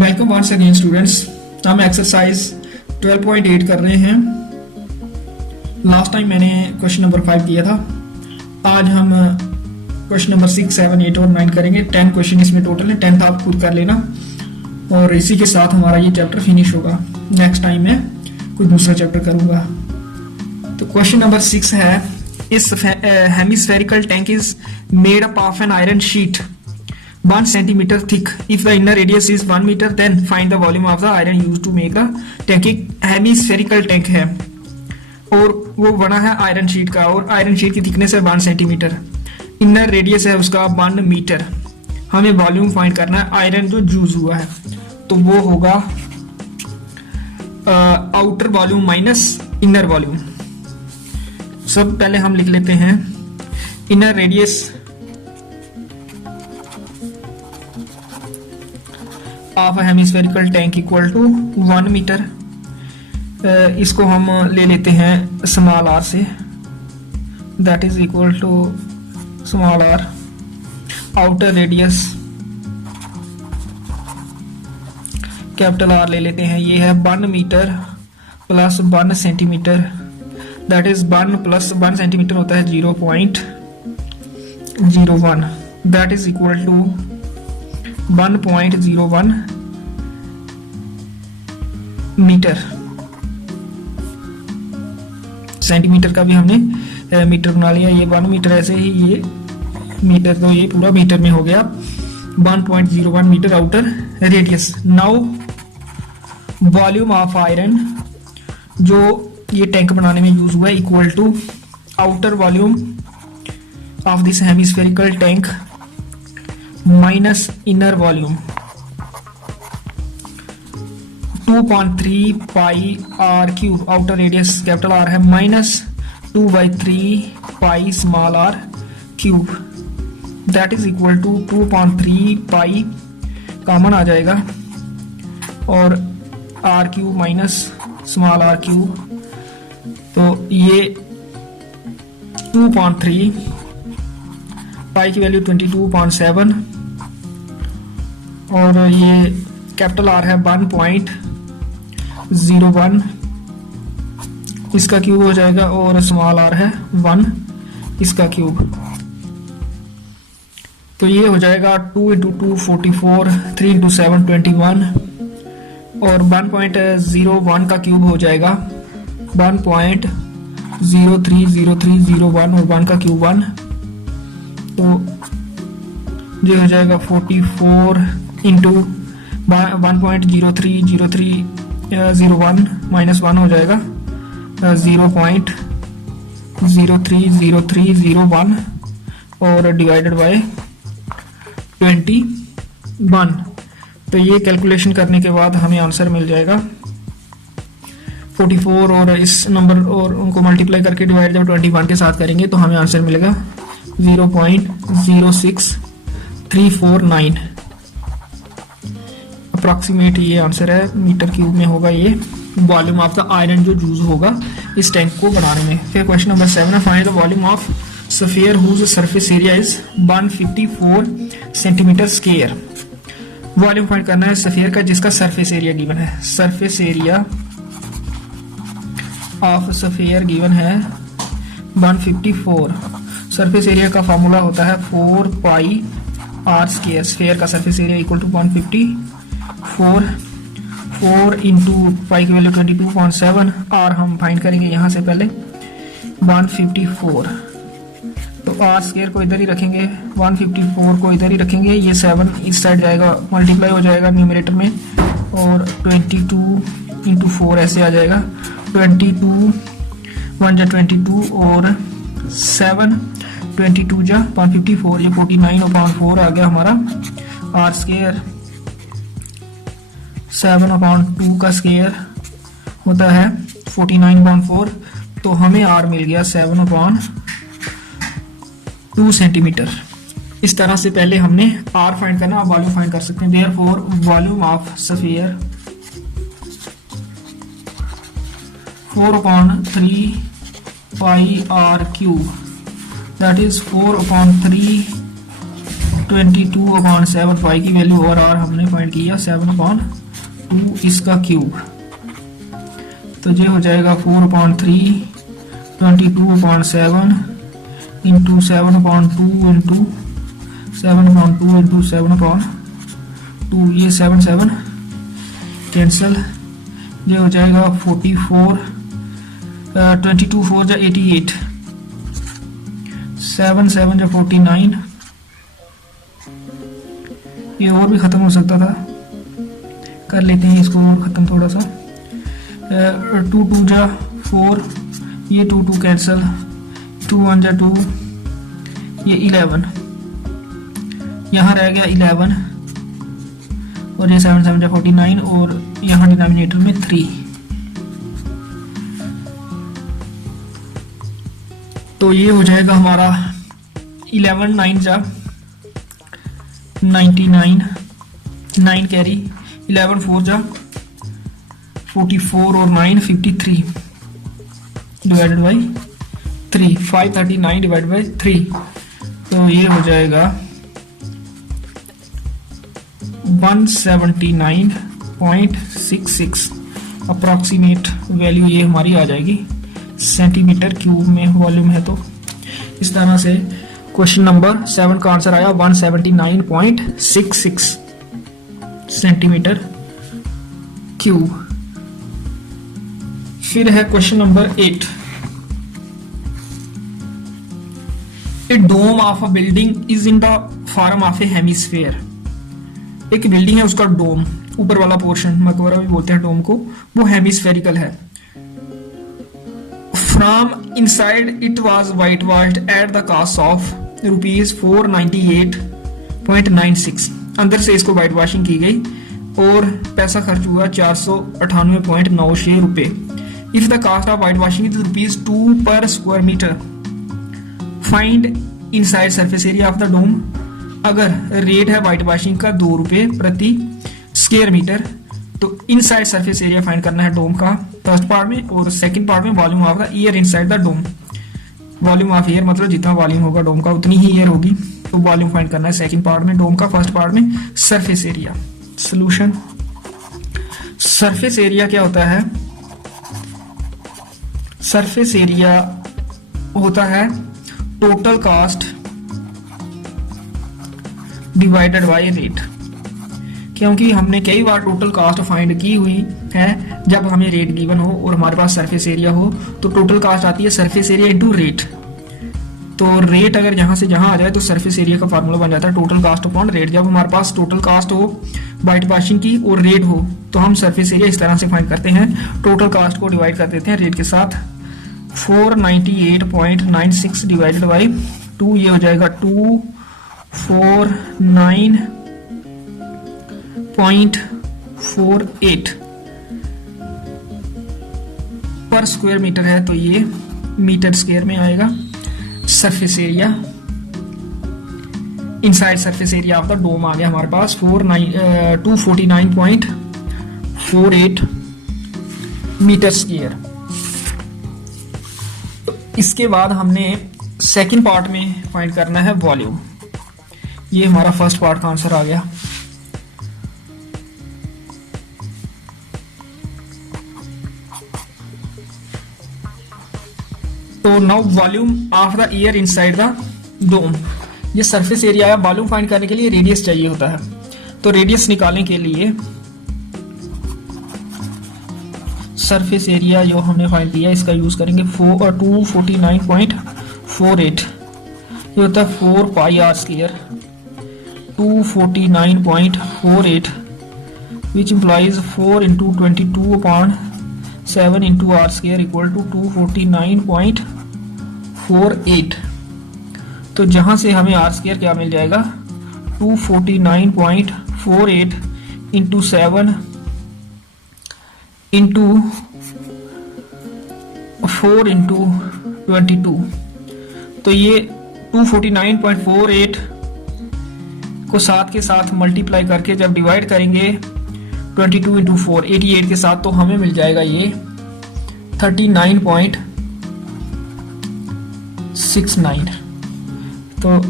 Welcome once again students. हम exercise 12.8 कर रहे हैं। लास्ट टाइम मैंने क्वेश्चन नंबर 5 किया था। आज हम क्वेश्चन नंबर 6, 7, 8 और 9 करेंगे। 10 क्वेश्चन इसमें टोटल है। 10th आप खुद कर लेना और इसी के साथ हमारा ये चैप्टर फिनिश होगा। नेक्स्ट टाइम मैं कोई दूसरा चैप्टर करूंगा। तो क्वेश्चन नंबर 6 है, इस hemispherical tank is made up of an iron sheet 1 centimeter thick. If the inner radius is 1 meter, then find the volume of the iron used to make the tank. एक hemispherical tank है और वो बना है iron sheet का और iron sheet की thickness है 1 सेंटीमीटर। इनर रेडियस है उसका 1 मीटर। हमें वॉल्यूम फाइंड करना है आयरन जो यूज हुआ है, तो वो होगा outer volume minus inner volume. सब पहले हम लिख लेते हैं inner radius of a hemispherical tank equal to 1 metre. इसको हम ले लेते हैं स्मॉल आर से, that is equal to small r. Outer radius capital R ले लेते हैं, ये है 1 metre plus 1 centimetre, that is 1 plus 1 centimetre होता है 0.01, that is equal to 1.01 metre. Centimetre का भी हमने मीटर बना लिया। ये 1 मीटर, ऐसे ही ये मीटर, तो ये पूरा मीटर में हो गया 1.01 metre outer radius. Now volume of iron जो ये टैंक बनाने में यूज हुआ है equal to outer volume of this hemispherical tank minus inner volume 2.3 pi r cube. Outer radius capital R है minus 2/3 pi small r cube, that is equal to 2.3 pi common आ जाएगा और R cube minus small r cube, तो ये 2.3 पाई की value 22.7 और ये capital R है 1.01, इसका क्यूब हो जाएगा, और स्मॉल आर है 1, इसका क्यूब। तो ये हो जाएगा 2 × 2 44, 3 × 7 21 और 1.01 का क्यूब हो जाएगा 1.030301 और 1 का क्यूब 1, तो ये हो जाएगा 44 इंटू 1.030301 माइनस 1 हो जाएगा 0.030301 और डिवाइडेड बाय 21। तो ये कैलकुलेशन करने के बाद हमें आंसर मिल जाएगा 44 और इस नंबर और उनको मल्टीप्लाई करके डिवाइड जब 21 के साथ करेंगे तो हमें आंसर मिलेगा 0.06349 अप्रॉक्सीमेट। ये आंसर है, मीटर क्यूब में होगा ये वॉल्यूम ऑफ द आयरन जो यूज होगा इस टैंक को बनाने में। फिर क्वेश्चन नंबर 7 है, find the volume of sphere whose surface area is 154 centimetre square. Volume find करना है स्फीयर का जिसका सरफेस एरिया गिवन है। Surface area of sphere given है 154। सरफेस एरिया का फॉर्मूला होता है 4 पाई आर स्क्वायर। स्फीयर का surface area equal to 154, 4 into pi की वैल्यू 22.7, आर हम फाइंड करेंगे यहाँ से पहले 154, तो आर स्क्वायर को इधर ही रखेंगे, 154 को इधर ही रखेंगे, ये 7 इस साइड जाएगा, मल्टीप्लाई हो जाएगा न्यूमरेटर में, और 22 इंटू 4 ऐसे आ जाएगा 22 1 जा 22 और 7 22 जा 154, ये 49/4 आ गया हमारा आर स्क्वायर। 7/2 का स्क्वायर होता है 49/4, तो हमें आर मिल गया 7/2 सेंटीमीटर। इस तरह से पहले हमने आर फाइंड करना, अब वॉल्यूम फाइंड कर सकते हैं। Therefore volume of sphere 4/3 pi r cube, that is 4/3 22/7 phi की वैल्यू और आर हमने फाइंड किया 7/2 इसका क्यूब, तो ये हो जाएगा 4/3 22/7 इंटू 7/2 इंटू 7/2 इंटू 7/2, ये 7 कैंसल, ये हो जाएगा 44 22 4 जा 88 7 7 जा 49, ये और भी ख़त्म हो सकता था, कर लेते हैं इसको और ख़त्म थोड़ा सा। 2 2 जा 4, ये 2 2 कैंसल, 2 1 जा 2, ये 11, यहाँ रह गया 11 और ये 7 7 जा 49 और यहाँ डिनोमिनेटर में 3, तो ये हो जाएगा हमारा 11 9 जा 99, 9 कैरी, 11 4 जा 44 और 9 53 डिवाइडेड बाई 3, 539 डिवाइडेड बाई 3, तो ये हो जाएगा 179.66 अप्रॉक्सीमेट वैल्यू ये हमारी आ जाएगी, सेंटीमीटर क्यूब में वॉल्यूम है। तो इस तरह से क्वेश्चन नंबर 7 का आंसर आया 179.66 सेंटीमीटर क्यूब। फिर है question number 8। A dome of a building is in the form of a hemisphere. एक बिल्डिंग है, उसका डोम ऊपर वाला पोर्शन, मकबरा भी बोलते हैं डोम को, वो हेमिस्फेरिकल है। From inside it was white washed at the cost of ₹498.96। अंदर से इसको वाइट वॉशिंग की गई और पैसा खर्च हुआ 498.96 रुपए। If the cost of white washing is ₹2 per square metre, find inside surface area of the dome. अगर रेट है वाइट वॉशिंग का 2 रुपए प्रति स्क्वायर मीटर, तो इनसाइड सरफेस एरिया फाइंड करना है डोम का फर्स्ट पार्ट में, और सेकंड पार्ट में volume of the air inside the dome. Volume of air मतलब जितना वॉल्यूम होगा डोम का उतनी ही एयर होगी, तो वॉल्यूम फाइंड करना है सेकंड पार्ट में डोम का, फर्स्ट पार्ट में surface area. Solution, surface area क्या होता है? सरफेस एरिया होता है total cast divided by rate. क्योंकि हमने कई बार टोटल कास्ट फाइंड की हुई है, जब हमें रेट गिवन हो और हमारे पास सरफेस एरिया हो, तो टोटल कास्ट आती है सरफेस एरिया इनटू रेट। तो रेट अगर यहां से जहां आ जाए तो सरफेस एरिया का फार्मूला बन जाता है टोटल कास्ट अपॉन रेट। जब हमारे पास टोटल कास्ट हो वाइट वॉशिंग की और रेट हो, तो हम सरफेस एरिया इस तरह से फाइंड करते हैं, टोटल कास्ट को डिवाइड कर देते हैं रेट के साथ। 498.96 डिवाइडेड बाई 2, ये हो जाएगा 249.48 पर स्क्वायर मीटर है, तो ये मीटर स्क्वायर में आएगा। Surface area, inside surface area of the dome आ गया हमारे पास 249.48 मीटर स्क्वायर। इसके बाद हमने सेकंड पार्ट में फाइंड करना है वॉल्यूम। ये हमारा फर्स्ट पार्ट का आंसर आ गया। तो now volume of the air inside the dome. ये सरफेस एरिया है, वॉल्यूम फाइंड करने के लिए रेडियस चाहिए होता है। तो रेडियस निकालने के लिए सरफेस एरिया जो हमने फाइंड किया इसका यूज करेंगे 249.48। ये होता है 4 pi r square 249.48 which implies 4 into 22/7 into r square equal to 249.48। तो जहां से हमें आर स्क्वायर क्या मिल जाएगा 249.48 इंटू 7 इंटू 4 इंटू 22। तो ये 249.48 को 7 के साथ मल्टीप्लाई करके जब डिवाइड करेंगे 22 इंटू 4 88 के साथ, तो हमें मिल जाएगा ये 39.69। तो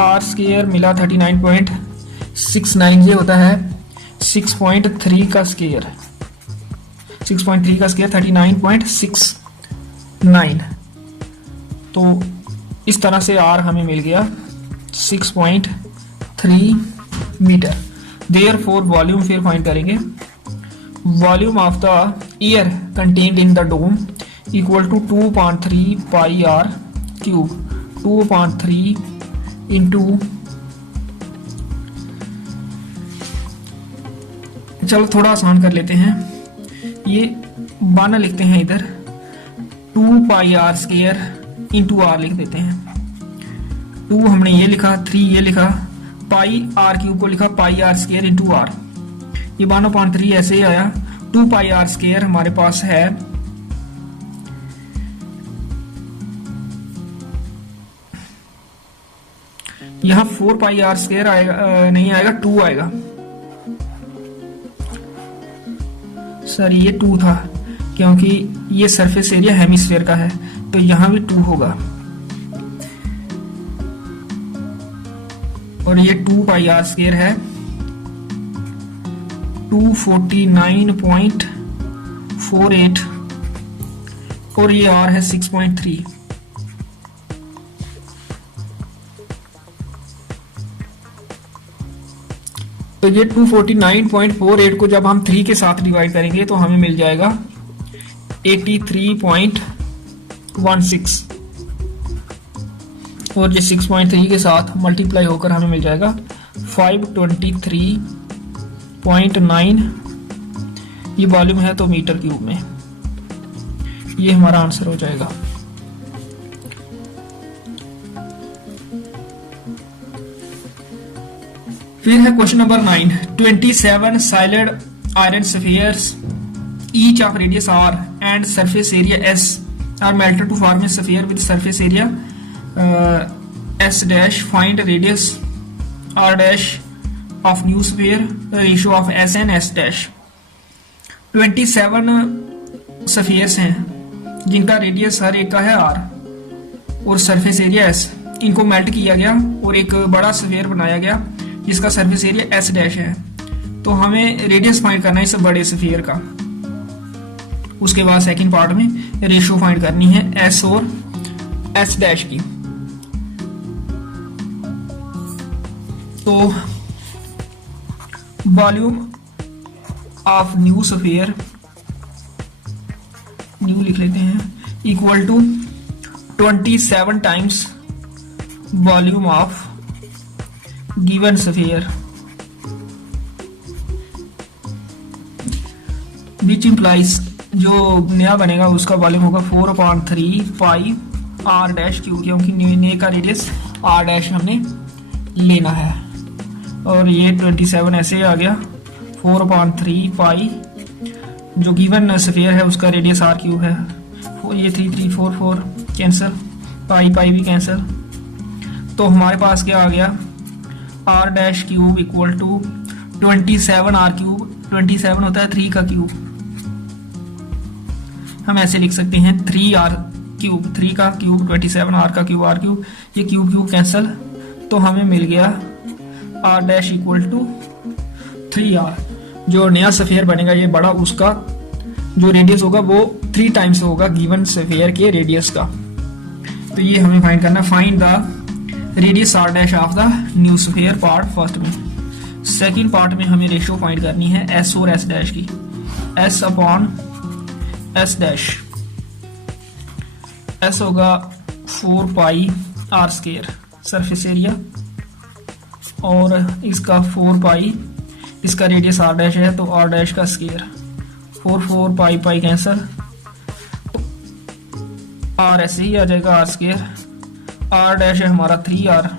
आर स्केयर मिला 39.69, ये होता है 6.3 का स्केयर, 6.3 का स्केयर 39.69। तो इस तरह से आर हमें मिल गया 6.3 मीटर। देयरफॉर वॉल्यूम फिर फाइंड करेंगे। Volume of the air contained in the dome equal to 2.3 pi r cube, 2.3 into, चलो थोड़ा आसान कर लेते हैं, ये बाना लिखते हैं इधर, 2 पाई आर स्केयर इंटू आर लिख देते हैं। 2 हमने ये लिखा, 3 ये लिखा, पाई आर क्यूब को लिखा पाई आर स्केयर इंटू आर, ये 92.3 ऐसे ही आया। 2 पाई आर स्केयर हमारे पास है, यहां 4 पाई आर स्केयर आएगा, नहीं आएगा, 2 आएगा, सर ये 2 था क्योंकि ये सरफेस एरिया हेमिस्फीयर का है, तो यहां भी 2 होगा, और ये 2 पाई आर स्केयर है 249.48, और ये आर है 6.3। तो ये 249.48 को जब हम 3 के साथ डिवाइड करेंगे तो हमें मिल जाएगा 83.16, और ये 6.3 के साथ मल्टीप्लाई होकर हमें मिल जाएगा 523.9, ये वॉल्यूम है तो मीटर क्यूब में, ये हमारा आंसर हो जाएगा। फिर है question number 9, 27 solid iron spheres each of radius r and surface area s are melted to form a sphere with surface area s dash. Find radius r dash of new sphere, ratio of s and s dash। 27 spheres हैं जिनका radius हर एक का है r और surface area s, इनको melt किया गया और एक बड़ा स्फीयर बनाया गया जिसका सरफेस एरिया s डैश है। तो हमें रेडियस फाइंड करना है इस बड़े स्फीयर का। उसके बाद सेकंड पार्ट में रेशियो फाइंड करनी है s और s डैश की। तो volume of new sphere, new लिख लेते हैं, equal to 27 times volume of given sphere, which implies, जो नया बनेगा उसका वॉल्यूम होगा 4/3 पाई आर डैश क्यू, क्योंकि नए का रेडियस आर डैश हमने लेना है। और ये 27 ऐसे आ गया 4/3 पाई, जो गिवन स्फीयर है उसका रेडियस आर क्यूब है, ये 3 3 4 4 कैंसिल, पाई पाई भी कैंसिल। तो हमारे पास क्या आ गया, r dash cube equal to 27 r cube, 27 होता है 3 का क्यूब, हम ऐसे लिख सकते हैं 3 आर क्यूब, 3 का क्यूब 27 आर का क्यूब, आर क्यूब, ये क्यूब क्यूब कैंसिल, तो हमें मिल गया r dash equal to 3 r. जो नया स्फीयर बनेगा ये बड़ा, उसका जो रेडियस होगा वो 3 टाइम्स होगा गिवन स्फीयर के रेडियस का। तो ये हमें फाइंड करना, find the radius r dash of the new sphere part first में। सेकंड पार्ट में हमें रेशियो फाइंड करनी है एस और एस डैश की, S upon S dash, S होगा 4 pi r square surface area, और इसका 4 पाई, इसका रेडियस आर डैश है तो आर डैश का square, 4 4 pi pi cancel, r ऐसे ही आ जाएगा आर स्केयर, आर डैश है हमारा 3 r,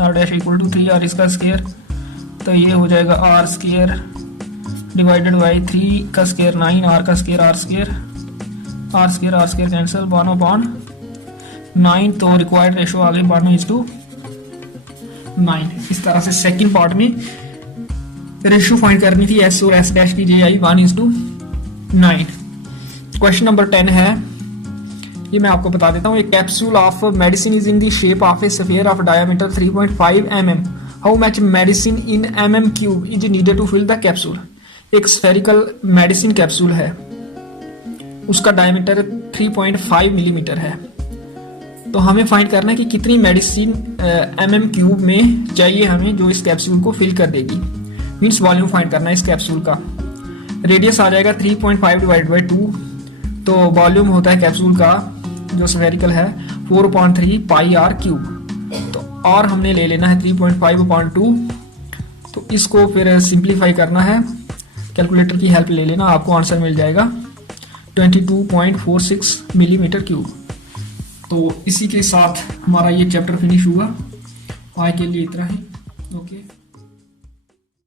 r dash equal to 3 r इसका स्केयर, तो ये हो जाएगा आर स्केयर डिवाइडेड बाई 3 का स्केयर 9 आर का स्केयर, आर स्केयर कैंसिल, 1/9। तो रिक्वायर्ड रेशो आ गई 1:9। इस तरह से सेकंड पार्ट में रेशो फाइंड करनी थी एस और एस डैश की, जे आई 1:9। क्वेश्चन नंबर 10 है ये मैं आपको बता देता हूँ। एक capsule of medicine is in the shape of a sphere of diameter 3.5 mm। How much medicine in mm cube is needed to fill the capsule. एक स्फेरिकल मेडिसिन कैप्सूल है, उसका डायमीटर 3.5 मिलीमीटर है, तो हमें फाइंड करना है कि कितनी मेडिसिन mm क्यूब में चाहिए हमें जो इस कैप्सूल को फिल कर देगी। मीन्स वॉल्यूम फाइंड करना है इस कैप्सूल का। रेडियस आ जाएगा 3.5 डिवाइड बाई 2, तो वॉल्यूम होता है कैप्सूल का जो स्फेरिकल है 4.3 पाई आर क्यूब। तो और हमने ले लेना है 3.5/2, तो इसको फिर सिंप्लीफाई करना है, कैलकुलेटर की हेल्प ले लेना, आपको आंसर मिल जाएगा 22.46 मिलीमीटर क्यूब। तो इसी के साथ हमारा ये चैप्टर फिनिश हुआ। आज के लिए इतना ही। ओके।